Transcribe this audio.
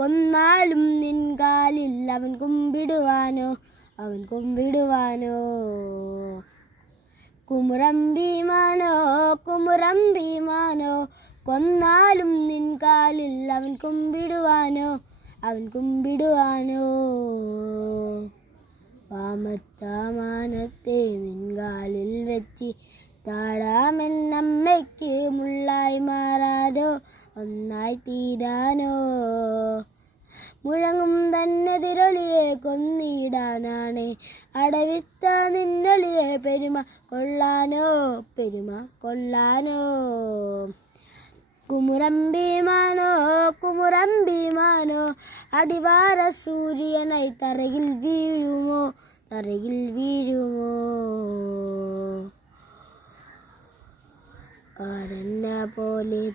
കൊന്നാലും നിൻ കാലിൽ അവൻ കുമ്പിടുവാനോ കുമുറമ്പീമാനോ കൊന്നാലും നിൻ കാലിൽ അവൻ കുമ്പിടുവാനോ വാമത്താമാനത്തെ നിൻകാലിൽ വെച്ച് താഴാമെന്നമ്മയ്ക്ക് മുള്ളായി മാറാനോ ഒന്നായി തീരാനോ മുഴങ്ങും തന്നെതിരൊളിയെ കൊന്നിടാനാണ് അടവിത്ത നിന്നൊളിയെ പെരുമ കൊള്ളാനോ കുമുറമ്പീമാനോ അടിവാര സൂര്യനായി തറയിൽ വീഴുമോ ആരെന്ന പോലെ